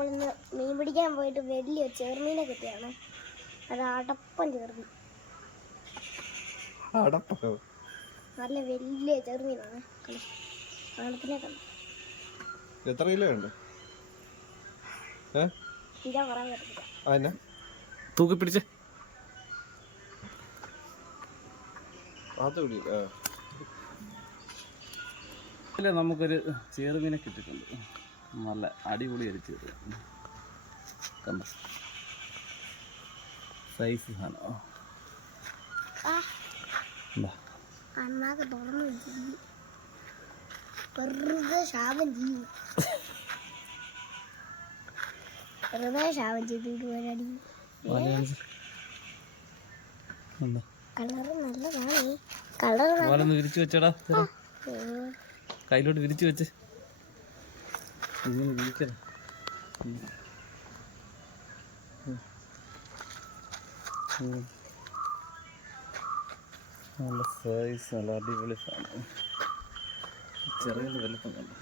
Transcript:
നമ്മളിന്ന് മീൻ പിടിക്കാൻ പോയിട്ട് വലിയ ചെറുമീനെ കിട്ടിയാണ്. അത് അടപ്പം ചെറുമീൻ, നല്ല വലിയ ചെറുമീനാണ്. കാണത്തിനെ കണ്ടു. എത്ര കിലോ ഉണ്ട്? ഇതാ പറയാൻ പറ്റില്ല. തൂക്കി പിടിച്ചേ. നമുക്കൊരു ചെറുമീനെ കിട്ടിയിട്ടുണ്ട്. നല്ല അടിപൊളി ഒരു ചെറു കണ്ട സൈസ് സാധനം. അണ്ണാക്ക് തുറന്നു വെറുതെ ശാപം ചെയ്യും, വെറുതെ ശാപം ചെയ്തിട്ട് പോരാടി. കളറ് നല്ലതാണ്. കളർ വിരിച്ചു വെച്ചടാ, കയ്യിലോട്ട് വിരിച്ചു വെച്ച് ഇങ്ങനെ വിരിക്കണം. നല്ല സൈസ്, നല്ല അടിപൊളി സാധനം. ചെറിയ വലുപ്പം കണ്ടു.